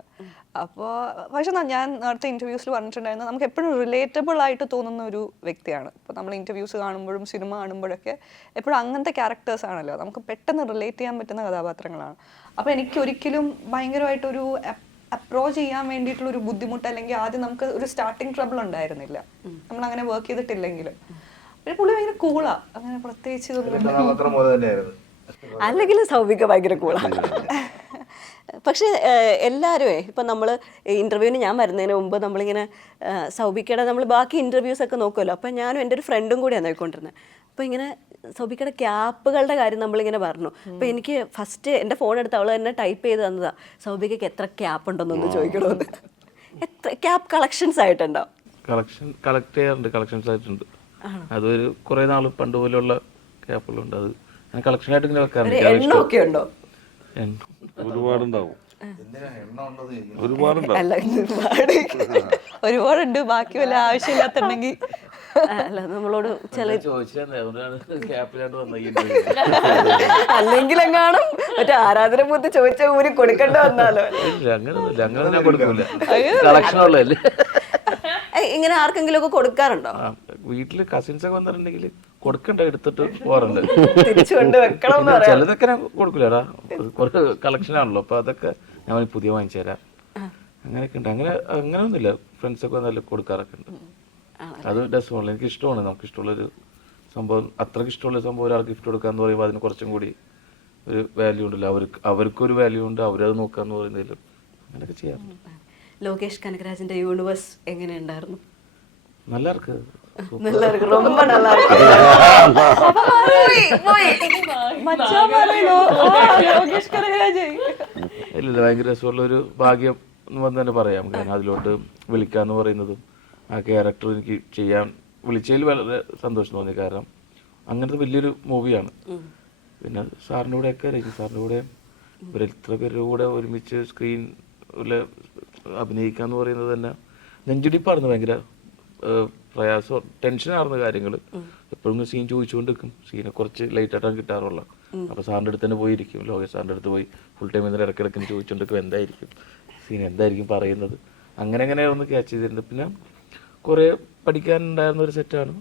അപ്പോൾ പക്ഷെ ഞാൻ നേരത്തെ ഇൻ്റർവ്യൂസിൽ പറഞ്ഞിട്ടുണ്ടായിരുന്നു, നമുക്ക് എപ്പോഴും റിലേറ്റബിൾ ആയിട്ട് തോന്നുന്ന ഒരു വ്യക്തിയാണ്. ഇപ്പോൾ നമ്മൾ ഇൻ്റർവ്യൂസ് കാണുമ്പോഴും സിനിമ കാണുമ്പോഴൊക്കെ എപ്പോഴും അങ്ങനത്തെ ക്യാരക്ടേഴ്സ് ആണല്ലോ, നമുക്ക് പെട്ടെന്ന് റിലേറ്റ് ചെയ്യാൻ പറ്റുന്ന കഥാപാത്രങ്ങളാണ്. അപ്പോൾ എനിക്ക് ഒരിക്കലും ഭയങ്കരമായിട്ടൊരു അപ്രോച്ച് ചെയ്യാൻ വേണ്ടിയിട്ടുള്ളൊരു ബുദ്ധിമുട്ട് അല്ലെങ്കിൽ ആദ്യം നമുക്ക് ഒരു സ്റ്റാർട്ടിങ് ട്രബിൾ ഉണ്ടായിരുന്നില്ല, നമ്മളങ്ങനെ വർക്ക് ചെയ്തിട്ടില്ലെങ്കിലും. പിന്നെ പുള്ളി ഭയങ്കര കൂളാ, അങ്ങനെ പ്രത്യേകിച്ച് അല്ലെങ്കിൽ സൗബിക ഭയങ്കര കൂളാണ്. പക്ഷെ എല്ലാവരും ഇപ്പം നമ്മൾ ഇൻ്റർവ്യൂവിന് ഞാൻ വരുന്നതിന് മുമ്പ് നമ്മളിങ്ങനെ സൗബിക്കയുടെ നമ്മൾ ബാക്കി ഇൻ്റർവ്യൂസ് ഒക്കെ നോക്കുമല്ലോ. അപ്പം ഞാനും എൻ്റെ ഒരു ഫ്രണ്ടും കൂടിയാണ് നോക്കിക്കൊണ്ടിരുന്നത്. അപ്പോൾ ഇങ്ങനെ സൗബിക്കയുടെ ക്യാപ്പുകളുടെ കാര്യം നമ്മളിങ്ങനെ പറഞ്ഞു. അപ്പോൾ എനിക്ക് ഫസ്റ്റ് എൻ്റെ ഫോൺ എടുത്ത് അവൾ തന്നെ ടൈപ്പ് ചെയ്ത് തന്നതാണ്, സൗബിക്കയ്ക്ക് എത്ര ക്യാപ്പ് ഉണ്ടെന്നൊന്ന് ചോദിക്കണമെന്ന്. എത്ര ക്യാപ്പ് കളക്ഷൻസ് ആയിട്ടുണ്ടോ? കളക്ട് ചെയ്യാറുണ്ട്, കളക്ഷൻസ് ആയിട്ടുണ്ട്. അതൊരു കുറേ നാൾ പണ്ട് പോലെയുള്ള ക്യാപ്പുകളുണ്ട്. അത് ഞാൻ കളക്ഷനായിട്ട് ഇങ്ങനെ വെക്കാറുണ്ട്. എണ്ണമൊക്കെ ഉണ്ടോ? ഒരുപാടുണ്ടാവും, ഒരുപാടുണ്ട്. ബാക്കി വല്ല ആവശ്യമില്ലാത്തുണ്ടെങ്കിൽ അല്ല നമ്മളോട് അല്ലെങ്കിൽ എങ്ങാനും മറ്റേ ആരാധന പൂർത്തി ചോദിച്ച ഊരി കൊടുക്കേണ്ട വന്നാലോ? ഇങ്ങനെ ആർക്കെങ്കിലും ഒക്കെ കൊടുക്കാറുണ്ടോ? വീട്ടില് കസിൻസ് ഒക്കെ വന്നിട്ടുണ്ടെങ്കിൽ കൊടുക്കണ്ട, എടുത്തിട്ട് പോകാറുണ്ട്. തിരിച്ചു കൊണ്ട് വെക്കണം എന്ന് പറയാം. ചിലതൊക്കെ ഞാൻ കൊടുക്കൂലടാ, കുറച്ച് കളക്ഷൻ ആണല്ലോ, അപ്പൊ അതൊക്കെ ഞാൻ പുതിയ വാങ്ങിച്ചു തരാം, അങ്ങനെയൊക്കെ ഉണ്ട്. അങ്ങനെയൊന്നുമില്ല, ഫ്രണ്ട്സൊക്കെ നല്ല കൊടുക്കാറൊക്കെ ഉണ്ട്. അത് രസമാണ്, എനിക്ക് ഇഷ്ടമാണ്. നമുക്ക് ഇഷ്ടമുള്ളൊരു സംഭവം, അത്രയ്ക്ക് ഇഷ്ടമുള്ള സംഭവം ഒരാൾക്ക് ഗിഫ്റ്റ് കൊടുക്കാന്ന് പറയുമ്പോൾ അതിന് കുറച്ചും കൂടി ഒരു വാല്യൂ ഉണ്ടല്ലോ, അവർക്കൊരു വാല്യൂ ഉണ്ട്, അവരത് നോക്കാന്ന് പറയുന്നതിലും അങ്ങനെയൊക്കെ ചെയ്യാറുണ്ട്. ലോകേഷ് കനകരാജിന്റെ യൂണിവേഴ്സ് എങ്ങനെയുണ്ടായിരുന്നു? നല്ല ഇருக்கு, நல்லா இருக்கு, ரொம்ப நல்லா இருக்கு. ലോകേഷ് കനകരാജ് ഇല്ല, ഭയങ്കര രസമുള്ളൊരു ഭാഗ്യം എന്ന് തന്നെ പറയാം. കാരണം അതിലോട്ട് വിളിക്കാന്ന് പറയുന്നതും ആ ക്യാരക്ടർ എനിക്ക് ചെയ്യാൻ വിളിച്ചതിൽ വളരെ സന്തോഷം തോന്നി. കാരണം അങ്ങനത്തെ വലിയൊരു മൂവിയാണ്. പിന്നെ സാറിൻ്റെ കൂടെയൊക്കെ രജി സാറിൻ്റെ കൂടെ ഇവരെത്ര പേരുടെ കൂടെ ഒരുമിച്ച് സ്ക്രീനിൽ അഭിനയിക്കാന്ന് പറയുന്നത് തന്നെ നെഞ്ചിടിപ്പായിരുന്നു. ഭയങ്കര പ്രയാസം, ടെൻഷനാർന്ന കാര്യങ്ങൾ. എപ്പോഴും സീൻ ചോദിച്ചുകൊണ്ട് നിൽക്കും. സീനെ കുറച്ച് ലേറ്റായിട്ടാണ് കിട്ടാറുള്ള. അപ്പോൾ സാറിൻ്റെ അടുത്ത് തന്നെ പോയിരിക്കും, ലോകേഷ് സാറിൻ്റെ അടുത്ത് പോയി ഫുൾ ടൈം ഇന്നലെ ഇടയ്ക്കിടയ്ക്ക് ചോദിച്ചുകൊണ്ടിരിക്കും എന്തായിരിക്കും സീൻ, എന്തായിരിക്കും പറയുന്നത്. അങ്ങനെ ഒന്ന് ക്യാച്ച് ചെയ്തിരുന്നു. പിന്നെ കുറേ പഠിക്കാനുണ്ടായിരുന്ന ഒരു സെറ്റാണ്.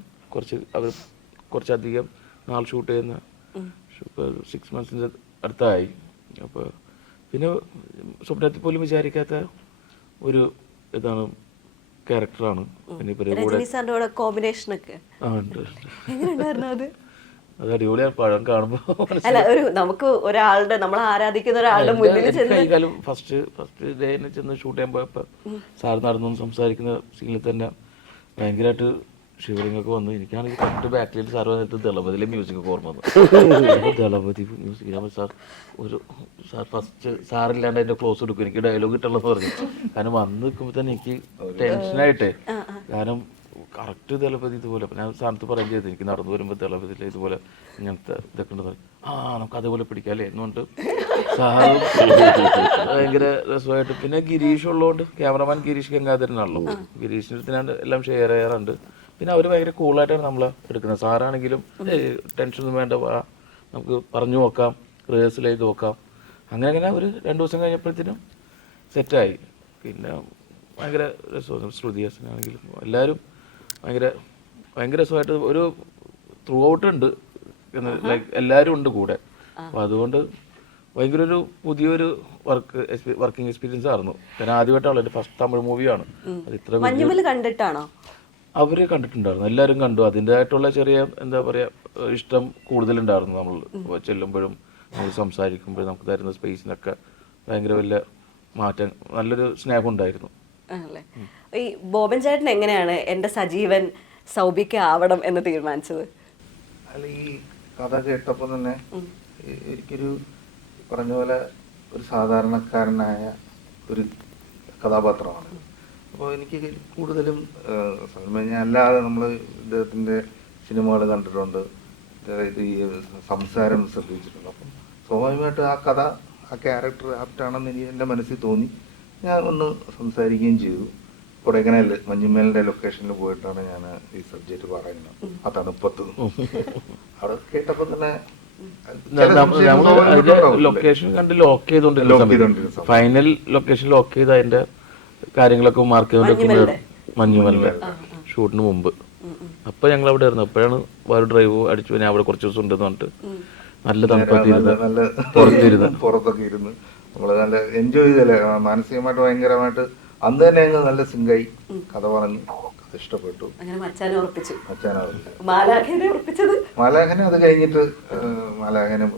കുറച്ചധികം നാൾ ഷൂട്ട് ചെയ്യുന്ന 6 months അടുത്തായി. അപ്പോൾ പിന്നെ സ്വപ്നത്തിൽ പോലും വിചാരിക്കാത്ത ഒരു ഇതാണ്, ക്യാരക്ടറാണ്. പിന്നെ രജനി സാറിന്റെ കൂടെ കോമ്പിനേഷൻ ഒക്കെ എങ്ങനെയുണ്ടായിരുന്നു? അത് അടിപൊളിയാണ്. പഴം കാണുമ്പോൾ അല്ല, നമുക്ക് ഒരാളുടെ, നമ്മൾ ആരാധിക്കുന്ന ഒരാളുടെ മുന്നിൽ ചെന്ന് ഫസ്റ്റ് ഡേനെ ചെന്ന് ഷൂട്ട് ചെയ്യാൻ പോയപ്പോൾ സാർ നടന്നു സംസാരിക്കുന്ന സീനിൽ തന്നെ ഭയങ്കരമായിട്ട് ഷിവറിംഗ് ഒക്കെ വന്നു. എനിക്കാണെങ്കിൽ കറക്റ്റ് ബാക്കിൽ സാർ വന്നിട്ട് ദളപതിയിലെ മ്യൂസിക് ഒക്കെ ഓർമ്മ വന്നു. ദളപതി മ്യൂസിക് സാർ ഫസ്റ്റ് സാറില്ലാണ്ട് അതിന്റെ ക്ലോസ് എടുക്കും, എനിക്ക് ഡയലോഗ് കിട്ടണമെന്ന് പറഞ്ഞു. കാരണം വന്ന് നിൽക്കുമ്പോൾ തന്നെ എനിക്ക് ടെൻഷനായിട്ടേ, കാരണം കറക്റ്റ് ദളപതി ഇതുപോലെ. അപ്പം ഞാൻ സ്ഥാനത്ത് പറയുകയും ചെയ്തു, എനിക്ക് നടന്നു വരുമ്പോൾ ദളപതിയിൽ ഇതുപോലെ ഇങ്ങനത്തെ ഇതൊക്കെ ഉണ്ടെന്ന് പറഞ്ഞു. നമുക്ക് അതേപോലെ പിടിക്കാമല്ലേ എന്നുകൊണ്ട് സാറും ഭയങ്കര രസമായിട്ട്. പിന്നെ ഗിരീഷ് ഉള്ളതുകൊണ്ട്, ക്യാമറമാൻ ഗിരീഷ് ഗംഗാധരനാണല്ലോ, ഗിരീഷിൻ്റെ അടുത്ത് ഞാൻ എല്ലാം ഷെയർ ചെയ്യാറുണ്ട്. പിന്നെ അവർ ഭയങ്കര കൂളായിട്ടാണ് നമ്മളെ എടുക്കുന്നത്. സാറാണെങ്കിലും ടെൻഷനൊന്നും വേണ്ട, നമുക്ക് പറഞ്ഞു നോക്കാം, റിഹേഴ്സൽ ചെയ്ത് നോക്കാം. അങ്ങനെ ഒരു 2 ദിവസം കഴിഞ്ഞപ്പോഴത്തേനും സെറ്റായി. പിന്നെ ഭയങ്കര രസമാണ്. ശ്രുതി ഹാസനാണെങ്കിലും എല്ലാവരും ഭയങ്കര രസമായിട്ട് ഒരു ത്രൂ ഔട്ട് ഉണ്ട്, ലൈക്ക് എല്ലാവരും ഉണ്ട് കൂടെ. അപ്പോൾ അതുകൊണ്ട് ഭയങ്കര ഒരു പുതിയൊരു വർക്കിംഗ് എക്സ്പീരിയൻസ് ആയിരുന്നു. ഞാൻ ആദ്യമായിട്ടാണല്ലോ, എൻ്റെ ഫസ്റ്റ് തമിഴ് മൂവിയാണ്. അത് ഇത്ര കണ്ടിട്ടാണോ? അവർ കണ്ടിട്ടുണ്ടായിരുന്നു, എല്ലാവരും കണ്ടു. അതിൻ്റെതായിട്ടുള്ള ചെറിയ എന്താ പറയുക ഇഷ്ടം കൂടുതലുണ്ടായിരുന്നു. നമ്മൾ ചെല്ലുമ്പോഴും നമ്മൾ സംസാരിക്കുമ്പോഴും നമുക്ക് തരുന്ന സ്പേസിനൊക്കെ ഭയങ്കര വലിയ മാറ്റം, നല്ലൊരു സ്നേഹം ഉണ്ടായിരുന്നു. ഈ ബോബൻ ചേട്ടൻ എങ്ങനെയാണ് എൻ്റെ സജീവൻ സൗബിക്ക് ആവണം എന്ന് തീരുമാനിച്ചത്? അല്ല, ഈ കഥ കേട്ടപ്പോൾ തന്നെ എനിക്കൊരു പറഞ്ഞ പോലെ ഒരു സാധാരണക്കാരനായ ഒരു കഥാപാത്രമാണ്. അപ്പോൾ എനിക്ക് കൂടുതലും ഞാൻ അല്ലാതെ നമ്മൾ ഇദ്ദേഹത്തിൻ്റെ സിനിമകൾ കണ്ടിട്ടുണ്ട്, അതായത് ഈ സംസാരം ശ്രദ്ധിച്ചിട്ടുണ്ട്. അപ്പം സ്വാഭാവികമായിട്ട് ആ കഥ, ആ ക്യാരക്ടർ ആപ്റ്റാണെന്ന് എനിക്ക് എൻ്റെ മനസ്സിൽ തോന്നി. ഞാൻ ഒന്ന് സംസാരിക്കുകയും ചെയ്തു. കൊടൈക്കനാൽ മഞ്ഞുമേലിൻ്റെ ലൊക്കേഷനിൽ പോയിട്ടാണ് ഞാൻ ഈ സബ്ജക്റ്റ് പറയുന്നത്. ആ തണുപ്പത്ത് അവിടെ കേട്ടപ്പോൾ തന്നെ ലൊക്കേഷൻ കണ്ട് ലോക്ക് ചെയ്തോണ്ടിരുന്ന ഫൈനൽ ലൊക്കേഷൻ ലോക്ക് ചെയ്ത് അതിന്റെ കാര്യങ്ങളൊക്കെ മാർക്ക് ചെയ്തോണ്ടിരിക്കുന്നത് മഞ്ഞുമലിന്റെ ഷൂട്ടിന് മുമ്പ്. അപ്പൊ ഞങ്ങൾ അവിടെ ആയിരുന്നു. അപ്പോഴാണ് വേറെ ഡ്രൈവ് അടിച്ചു. ഞാൻ അവിടെ കുറച്ച് ദിവസം ഉണ്ടെന്ന് പറഞ്ഞിട്ട് നല്ല തണുപ്പത്തിരുന്ന് പുറത്തൊക്കെ ഇരുന്ന് നമ്മള് നല്ല എൻജോയ് ചെയ്തല്ലേ, മാനസികമായിട്ട് ഭയങ്കരമായിട്ട്. അന്ന് തന്നെ അങ്ങ് നല്ല സിംഗായി കഥ പറഞ്ഞു, കഥ ഇഷ്ടപ്പെട്ടു. മാലാഖനെ അത് കഴിഞ്ഞിട്ട്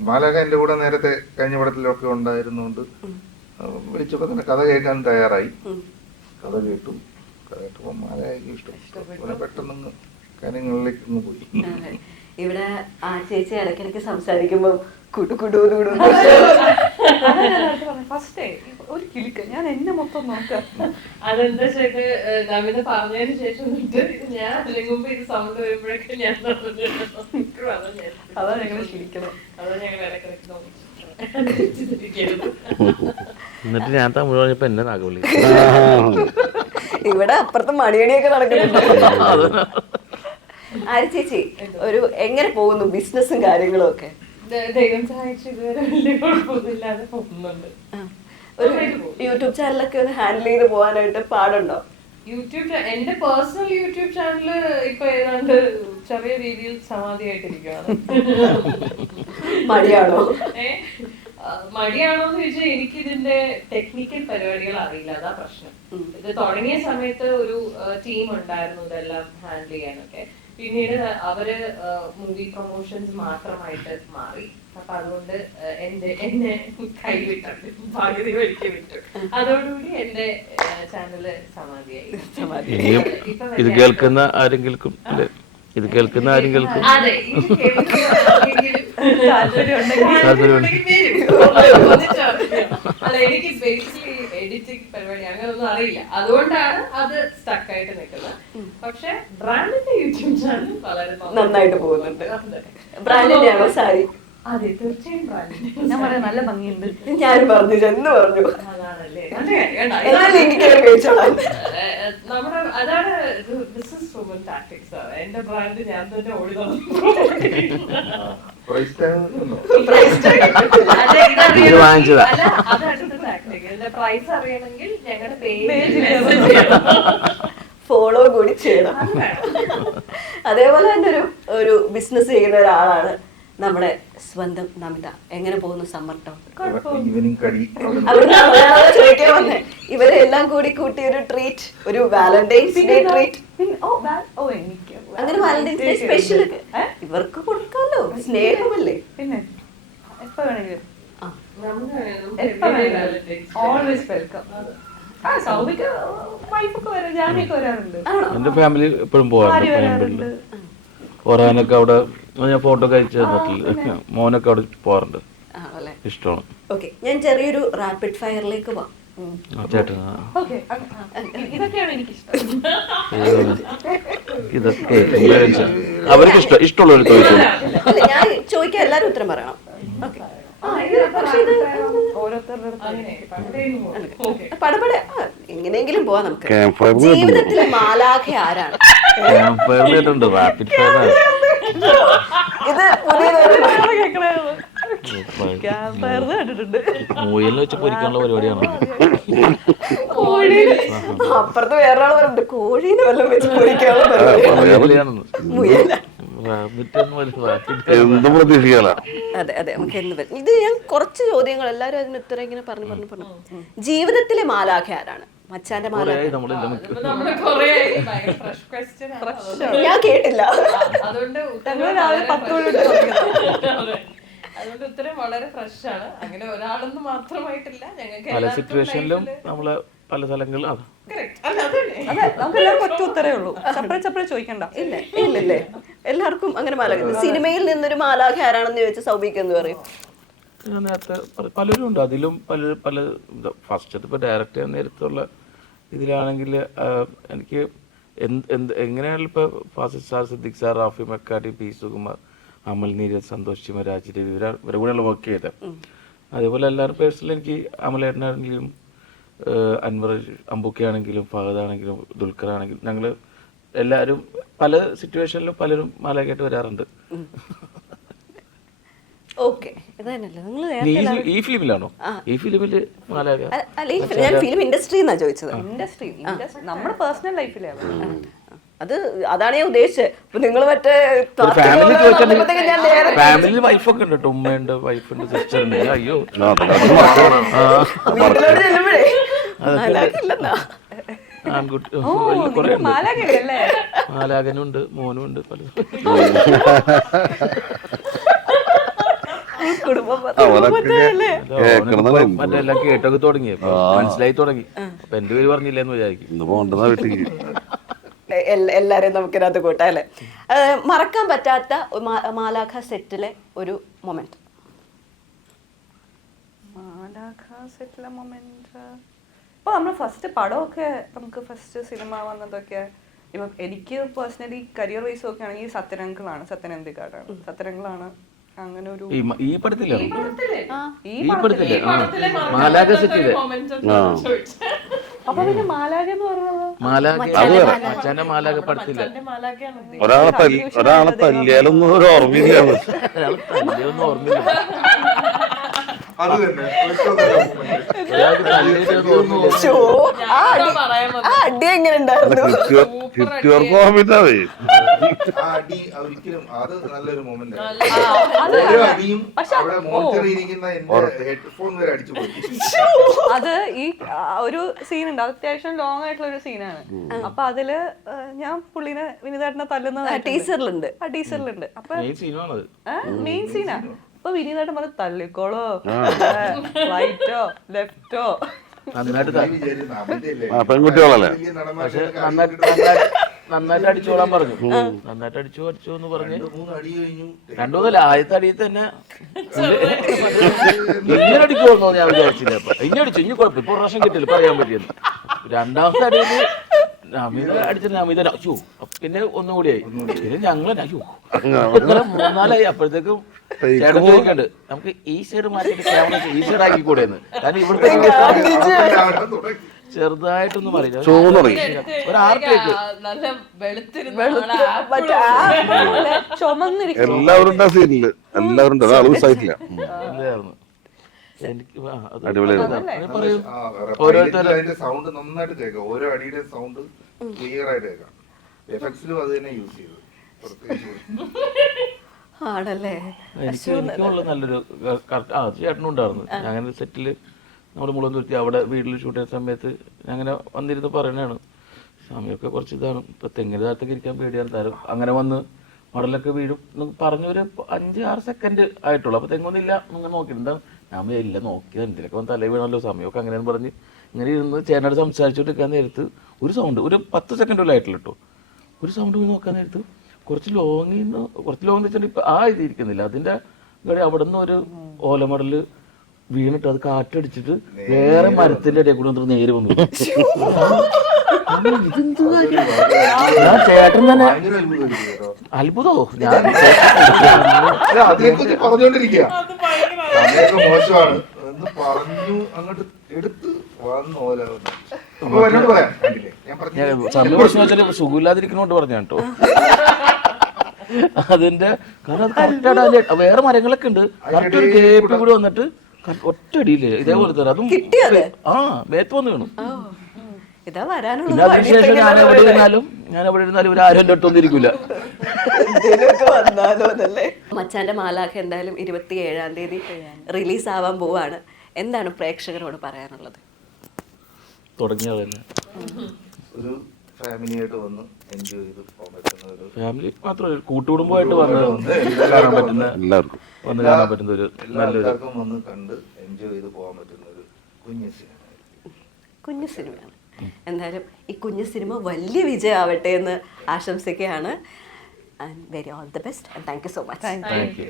മാലാഖ എൻ്റെ കൂടെ നേരത്തെ കഴിഞ്ഞ പടത്തിലൊക്കെ ഉണ്ടായിരുന്നുകൊണ്ട് വിളിച്ചപ്പോൾ തന്നെ കഥ കേൾക്കാൻ തയ്യാറായി. കഥ കേട്ടു. കഥ കേട്ടപ്പോൾ മാലാഖയ്ക്ക് ഇഷ്ടപ്പെട്ടു. പെട്ടെന്ന് കാര്യങ്ങളിലേക്ക് പോയി. ഇവിടെ ആ ചേച്ചി ഇടയ്ക്കിടയ്ക്ക് സംസാരിക്കുമ്പോ ഫസ്റ്റ് ഒരു കിളിക്ക് ഞാൻ എന്നെ മൊത്തം നോക്കാം. അതെന്താ വെച്ചാൽ നമിത പറഞ്ഞതിന് ശേഷം ഞാൻ അതിന് മുമ്പ് ഇത് സൗണ്ട് വരുമ്പോഴൊക്കെ ഞാൻ അതാ ഞങ്ങൾ ചിരിക്കണം. അതാ ഞങ്ങൾ ഇടയ്ക്കിടയ്ക്ക് നോക്കി. എന്നിട്ട് ഞാൻ തമിഴ് പറഞ്ഞപ്പോ എന്നെ നാഗവള്ളി. ഇവിടെ അപ്പുറത്ത് മണിയടിയൊക്കെ നടക്കുന്നുണ്ട്. ആര് ചേച്ചി ഒരു എങ്ങനെ പോകുന്നു ബിസിനസ്സും കാര്യങ്ങളും ഒക്കെ? ദൈവം സഹായിച്ചു ഇതുവരെ വലിയ കുഴപ്പമൊന്നുമില്ലാതെ പോകുന്നുണ്ട്. ഒരു യൂട്യൂബ് ചാനലൊക്കെ ഒന്ന് ഹാൻഡിൽ ചെയ്ത് പോകാനായിട്ട് പാടുണ്ടോ? എന്റെ പേഴ്സണൽ യൂട്യൂബ് ചാനല് ഇപ്പൊ ഏതാണ്ട് ചെറിയ രീതിയിൽ സമാധിയായിട്ടിരിക്കുകയാണ്. മടിയാണോ? മടിയാണോന്ന് ചോദിച്ചാൽ എനിക്ക് ഇതിന്റെ ടെക്നിക്കൽ പരിപാടികൾ അറിയില്ല, അതാ പ്രശ്നം. ഇത് തുടങ്ങിയ സമയത്ത് ഒരു ടീം ഉണ്ടായിരുന്നു ഇതെല്ലാം ഹാൻഡിൽ ചെയ്യാനൊക്കെ. പിന്നീട് അവര് മൂവി പ്രൊമോഷൻസ് മാത്രമായിട്ട് മാറി. അപ്പൊ അതുകൊണ്ട് എന്നെ കൈവിട്ടുണ്ട്, പകുതി വഴിക്ക് വിട്ടു. അതോടുകൂടി എന്റെ ചാനല് സമാധിയായി. ഇനിയും ഇത് കേൾക്കുന്ന ആരെങ്കിലും അല്ലെ, ഇത് കേൾക്കുന്ന ആരെങ്കിലും അതെ, ഇത് കേൾക്കുന്ന ആരെങ്കിലും അല്ല, എനിക്ക് ബേസിക്കലി എഡിറ്റിംഗ് പരിപാടി അങ്ങനെയൊന്നും അറിയില്ല, അതുകൊണ്ടാണ് അത് സ്റ്റക്ക് ആയിട്ട് നിൽക്കുന്നത്. പക്ഷെ ബ്രാൻഡിന്റെ യൂട്യൂബ് ചാനൽ വളരെ നന്നായിട്ട് പോകുന്നുണ്ട്. ബ്രാൻഡിന്റെ ആണോ സാരി? അതെ, തീർച്ചയായും ബ്രാൻഡിന്റെ. ഞാൻ പറയാം നല്ല ഭംഗിയുണ്ട്. ഞാനും പറഞ്ഞു, ചെന്ന് പറഞ്ഞു. അതാണല്ലേ നല്ല കാര്യം. എന്നാൽ ലിങ്ക് കയറി കഴിച്ചോളാം. നമ്മുടെ അതാണ് ബിസിനസ് വുമൻ ടാക്ടിക്സ്. എന്റെ ബ്രാൻഡ് ഞാൻ തന്നെ ഓടി പ്രൈസ് ടാഗ് ഉണ്ടോ? ഇത് വാങ്ങിച്ചതാ. അത് അടുത്ത ടാക്ടിക്. ഇതിന്റെ പ്രൈസ് അറിയണമെങ്കിൽ ഞങ്ങളുടെ പേജ് ഫോളോ കൂടി ചെയ്യണം. അതേപോലെ തന്നെ ഒരു ബിസിനസ് ചെയ്യുന്ന ഒരാളാണ് നമ്മുടെ സ്വന്തം നമിത. എങ്ങനെ പോകുന്നു സമ്മർ ടോൺ? ഈവനിങ് കടി ചോദിക്കാൻ വന്നേ. ഇവരെല്ലാം കൂടി കൂട്ടി ഒരു ട്രീറ്റ്, ഒരു വാലന്റൈൻസ് ഡേ ട്രീറ്റ്. അങ്ങനെ വാലന്റൈൻസ് ഡേ സ്പെഷ്യൽ ഇവർക്ക് കൊടുക്കാമല്ലോ, സ്നേഹമല്ലേ. പിന്നെ എപ്പോ വേണമെങ്കിലും നമുക്ക് ഓൾവേസ് വെൽക്കം. സൗമിക്ക് വൈഫൊക്കെ വരാം, ജാമിയൊക്കെ വരാറുണ്ട്. എന്റെ ഫാമിലി എപ്പോഴും പോകാറുണ്ട്. ഒറാനൊക്കെ അവിടെ ഞാൻ ഫോട്ടോ കഴിച്ചു തന്നിട്ടില്ല, മോനൊക്കെ അവിടെ പോകാറുണ്ട്, ഇഷ്ടമാണ്. ഓക്കെ, ഞാൻ ചെറിയൊരു റാപ്പിഡ് ഫയറിലേക്ക് പോവാം. ചേട്ടൻ ഇതൊക്കെയാണ് എനിക്കിഷ്ടം. ഇതൊക്കെ അവർക്ക് ഇഷ്ടമുള്ളൊരു ചോദിച്ചു. അല്ല, ഞാൻ ചോദിക്കാൻ എല്ലാരും ഉത്തരം പറയണം. ഓക്കെ, പടപടെ എങ്ങനെയെങ്കിലും പോവാം നമുക്ക്. ജീവിതത്തിലെ മാലാഖ ആരാണ്? ഫേവറേറ്റ് ഉണ്ട്, റാപ്പിഡ് ഫയർ. ഇത് പുതിയ മുയലിനെ വെച്ച് പൊരിക്കാനുള്ള പരിപാടിയാണ്. അപ്പുറത്ത് വേറൊരാൾ പറയുന്നുണ്ട്, കോഴീനെ വല്ലതും വെച്ച് പൊരിക്കാനുള്ള പരിപാടിയാണ്. മുയല. എന്ത് പ്രതീക്ഷിക്കാല. അതെ അതെ, നമുക്ക് എന്ത് പറ്റും. ഇത് ഞാൻ കുറച്ച് ചോദ്യങ്ങൾ എല്ലാവരും അതിന് ഉത്തരം ഇങ്ങനെ പറഞ്ഞു. ജീവിതത്തിലെ മാലാഖ ആരാണ്? മച്ചാന്റെ മാലാഖ. നമ്മുടെ കുറേ ഫ്രഷ് ക്വസ്റ്റ്യൻ ആണ്. ഞാൻ കേട്ടില്ല. അതുകൊണ്ട് രാവിലെ 10 മണി അതുകൊണ്ട് ഉത്തരം വളരെ ഫ്രഷ് ആണ്. അങ്ങനെ ഒരാളൊന്നും മാത്രമായിട്ടില്ല, ഞങ്ങൾക്ക് പല സിറ്റുവേഷനിലും നമ്മള് പല സ്ഥലങ്ങളിലും. അതെ, നമുക്ക് എല്ലാവർക്കും ഒറ്റ ഉത്തരേ ഉള്ളൂ, സെപ്പറേറ്റ് ചോദിക്കണ്ട. ഇല്ലല്ലേ, എല്ലാവർക്കും അങ്ങനെ മാലാഖ. സിനിമയിൽ നിന്നൊരു മാലാഖ ആരാണെന്ന് ചോദിച്ചാൽ സൗബിക്ക് എന്ന് പറയും. ഞാൻ നേരത്തെ പലരും ഉണ്ട്, അതിലും പല ഫസ്റ്റ് ഇപ്പൊ ഡയറക്റ്റ് ചെയ്യുന്ന നേരത്തുള്ള ഇതിലാണെങ്കിൽ എനിക്ക് എങ്ങനെയാണെങ്കിലും ഇപ്പൊ Fazil sir, Siddique sir, Rafi Mecartin, P Sukumar, Amal Neeraj, Santhosh Chima, Raj Ravi, ഇവരുടെ കൂടെയുള്ള വർക്ക് ചെയ്തത്. അതേപോലെ എല്ലാവരും പേഴ്സണലി എനിക്ക് അമലേട്ടനാണെങ്കിലും അൻവർ അമ്പുക്കയാണെങ്കിലും ഫഹദാണെങ്കിലും ദുൽഖർ ആണെങ്കിലും ഞങ്ങൾ എല്ലാവരും പല സിറ്റുവേഷനിലും പലരും മാലാഖയായിട്ട് വരാറുണ്ട്. ഓക്കെ, ഇത് തന്നെയല്ലേ നിങ്ങൾ ഈ ഫിലിമിലാണോ? ഈ ഫിലിമില് മാലാഖ? ഞാൻ ഫിലിം ഇൻഡസ്ട്രി എന്നാ ചോദിച്ചത്. ഇൻഡസ്ട്രി നമ്മുടെ പേഴ്സണൽ ലൈഫിലാണ് അതാണ് ഞാൻ ഉദ്ദേശിച്ചത്. അപ്പൊ നിങ്ങൾ മറ്റേ ഫാമിലി ചോദിച്ചാൽ ഫാമിലി വൈഫൊക്കെ ഉണ്ട് കേട്ടോ, ഉമ്മയുണ്ട്, വൈഫുണ്ട്, സിസ്റ്റർ ഉണ്ട്. അയ്യോ, വീട്ടിലോട്ട് ചെല്ലുമ്പോഴേ ഇല്ലെന്നാ. ആൺകുട്ടി കുറെ ഉണ്ട്, മാലാഖനുണ്ട്, മോനും ഉണ്ട്, പല മറ്റെല്ലാം കേട്ടൊക്കെ തുടങ്ങി, മനസ്സിലായി തുടങ്ങി. അപ്പൊ എന്റെ പേര് പറഞ്ഞില്ലെന്ന് വിചാരിക്കും. എല്ലാരെയും നമുക്കിനകത്ത് കൂട്ടാം അല്ലേ. മറക്കാൻ പറ്റാത്ത മാലാഖ സെറ്റിലെ ഒരു മൊമെന്റ്. ഇപ്പൊ നമ്മൾ ഫസ്റ്റ് പടമൊക്കെ നമുക്ക് ഫസ്റ്റ് സിനിമ വന്നതൊക്കെ ഇപ്പൊ എനിക്ക് പേഴ്സണലി കരിയർ വൈസ് ഒക്കെ ആണെങ്കിൽ സത്യനന്ദിക്കാടാണ്. അങ്ങനെ ഒരു ഈ പടത്തില്ലേ മാലാഖ സെറ്റിലെ അപ്പൊ പിന്നെ മാലാഖ എന്ന് പറഞ്ഞത് മച്ചാന്റെ മാലാഖ പടത്തില്ല. ഒരാളെ തല്ലിയാലൊന്നും ഒരു ഓർമ്മയില്ല. ഓർമ്മയില്ല. അത് തന്നെ ഒറ്റ moment. ഒരാൾക്ക് തല്ലിയിട്ട് തോന്നുന്നു. ഷോ ആ ഞാൻ പറയാൻ ആ അടി എങ്ങനെ ഉണ്ടായിരുന്നു? ഹിറ്റ് പോകാൻ ആ അടി ഒരിക്കലും അത് നല്ലൊരു മൊമെന്റ് ഓരോ അടിയും അവിടെ മോണിറ്ററിയിരിക്കുന്ന എന്റെ ഹെഡ്ഫോൺ വരെ അടിച്ചു പോയി. അത് ഈ ഒരു സീൻ ഉണ്ട്, അത് അത്യാവശ്യം ലോങ് ആയിട്ടുള്ള ഒരു സീനാണ്. അപ്പൊ അതില് ഞാൻ പുള്ളിനെ വിനീതേട്ടനെ തല്ലുന്നത് ടീച്ചറിലുണ്ട്. ആ ടീച്ചറിലുണ്ട്. അപ്പൊ ഈ സീനാണത്. മെയിൻ സീനാ. അപ്പൊ വിനീതേട്ടൻ പറഞ്ഞ് തള്ളിക്കോളോ, റൈറ്റോ ലെഫ്റ്റോ. നന്നായിട്ട് നീ വിചാരിക്കുന്ന അവന്റെ അല്ലേ? പെൺകുട്ടികളല്ലേ? വലിയ പക്ഷെ നടന്മാരുടെ നന്നായിട്ട് അടിച്ചോളാൻ പറഞ്ഞു. നന്നായിട്ട് അടിച്ചു എന്ന് പറഞ്ഞ് 2-3 അടി കഴിഞ്ഞു. രണ്ടുമൂന്നല്ല, ആദ്യത്തെ അടിയിൽ തന്നെ ഇങ്ങനെ അടിക്കുമെന്നോ ഞാൻ വിചാരിച്ചില്ല. അപ്പൊ ഇനി അടിച്ചു, ഇനി കുഴപ്പം, ഇപ്പൊ പ്രാവശ്യം കിട്ടില്ല പറയാൻ പറ്റിയെന്ന്. രണ്ടാമത്തെ അടിയിൽ നമിത അടിച്ചിട്ട് നമിത അയ്യോ, പിന്നെ ഒന്നുകൂടിയായി. പിന്നെ ഞങ്ങൾ അയ്യോ ഇങ്ങനെ 3-4 അപ്പോഴത്തേക്കും ചേട്ടൻ ചോദിക്കണ്ട് നമുക്ക് ഈ സൈഡ് മാറ്റിയിട്ട് ക്യാമറ ഈ സൈഡ് ആക്കി കൂടെ എന്ന്. കാരണം ഇവിടുത്തെ ചെറുതായിട്ടൊന്നും പറയില്ല, ഒരു ആർട്ടിലേക്ക് നല്ല വെളുത്തിരുന്ന ചുമന്നിരിക്കും. എല്ലാവരും ഉണ്ട് ആ സീനില്, എല്ലാവരും ഉണ്ട്. അത് മിസ്സായിട്ടില്ല. എന്തായിരുന്നു എനിക്ക് അടിപൊളിയായിരുന്നു. ഓരോരുത്തരും അതിന്റെ സൗണ്ട് നന്നായിട്ട് കേൾക്കാം. ഓരോ അടിയുടെ സൗണ്ട് ക്ലിയർ ആയിട്ട് കേൾക്കാം. എഫക്ട്സിലും അത് തന്നെ യൂസ് ചെയ്തു പ്രത്യേകിച്ച്. ആണല്ലേ? എനിക്കുള്ള നല്ലൊരു ചേട്ടനും ഉണ്ടായിരുന്നു. അങ്ങനെ സെറ്റില് നമ്മുടെ മുളന്തുരുത്തി അവിടെ വീട്ടിൽ ഷൂട്ട് ചെയ്യുന്ന സമയത്ത് അങ്ങനെ വന്നിരുന്ന് പറയണതാണ് സമയമൊക്കെ കുറച്ച് ഇതാണ്, ഇപ്പൊ തെങ്ങിന് താഴത്തേക്ക് ഇരിക്കാൻ പേടിയാണ് തരം, അങ്ങനെ വന്ന് മടലൊക്കെ വീഴും എന്നൊക്കെ പറഞ്ഞൊരു 5-6 സെക്കൻഡ് ആയിട്ടുള്ളൂ. അപ്പൊ തെങ്ങൊന്നുമില്ല അങ്ങനെ നോക്കിയിട്ടുണ്ടാ, ഞാൻ ഇല്ല നോക്കിയാൽ എന്തിനൊക്കെ വന്ന് തലേ വീണല്ലോ, സമയമൊക്കെ അങ്ങനെയെന്ന് പറഞ്ഞ് ഇങ്ങനെ ഇരുന്ന് ചേട്ടനോട് സംസാരിച്ചുകൊണ്ടിരിക്കാൻ നേരത്ത് ഒരു സൗണ്ട്, ഒരു 10 സെക്കൻഡ് ആയിട്ടില്ല കേട്ടോ, ഒരു സൗണ്ട് പോയി നോക്കാൻ നേരത്ത് കുറച്ച് ലോങ് വെച്ചിട്ട് ഇപ്പൊ ആ ഇത് ഇരിക്കുന്നില്ല, അതിന്റെ അവിടെ നിന്ന് ഒരു ഓലമടല് വീണിട്ട് അത് കാറ്റടിച്ചിട്ട് വേറെ മരത്തിന്റെ ഇടയിൽ കൂടെ വന്നിട്ട് നേരെ വന്നു. ഇതെന്ത് കാര്യം? ഞാൻ ചേട്ടൻ തന്നെ ഭയങ്കര അത്ഭുതമായിരുന്നു കേട്ടോ. അത്ഭുതോ, ഞാൻ അല്ല, അതിനെക്കുറിച്ച് പറഞ്ഞുകൊണ്ടിരിക്കുക സമയമൊക്കെ മോശമാണ് എന്ന് പറഞ്ഞു അങ്ങോട്ട് എടുത്ത് വന്നു ഓല. അപ്പൊ എന്നോട് പറയാം കണ്ടില്ലേ ഞാൻ പറഞ്ഞു. സമയം പ്രശ്നം വെച്ചാൽ സുഖമില്ലാതിരിക്കുന്നോണ്ട് പറഞ്ഞ കേട്ടോ. അതിന്റെ കാരണം അത് കറക്റ്റായിട്ട് വേറെ മരങ്ങളൊക്കെ ഉണ്ട്, കറക്റ്റ് ഒരു ഗേപ്പ് കൂടി വന്നിട്ട് ഒറ്റടിയില്ലേ ഇതേപോലെ തന്നെ അതും ആ മേത്ത് വന്ന് വീണു. ഇതാ പിന്നെ വരാനുള്ളത്. അതിനുശേഷം ഞാൻ എവിടെ ഇരുന്നാലും ഒരു ആരും എൻ്റെ അടുത്തൊന്നും ഇരിക്കില്ല. വന്നാലോ എന്നല്ലേ. മച്ചാന്റെ മാലാഖ എന്തായാലും 27-ാം തീയതി റിലീസ് ആവാൻ പോവാണ്. എന്താണ് പ്രേക്ഷകരോട് പറയാനുള്ളത്? തുടങ്ങിയത് തന്നെ ഒരു ഫാമിലിയായിട്ട് വന്ന് എൻജോയ് ചെയ്ത് പോകാൻ പറ്റുന്ന ഒരു ഫാമിലി മാത്രമല്ല കൂട്ടുകുടുംബമായിട്ട് വന്ന് കാണാൻ പറ്റുന്ന എല്ലാവർക്കും വന്ന് കാണാൻ പറ്റുന്ന ഒരു എല്ലാ ആൾക്കാർക്കും വന്ന് കണ്ട് എൻജോയ് ചെയ്ത് പോകാൻ പറ്റുന്ന ഒരു കുഞ്ഞു സിനിമ. കുഞ്ഞു സിനിമയാണ്. എന്തായാലും ഈ കുഞ്ഞു സിനിമ വലിയ വിജയമാവട്ടെ എന്ന് ആശംസിക്കുകയാണ്. And very all the best and thank you so much. Thank you.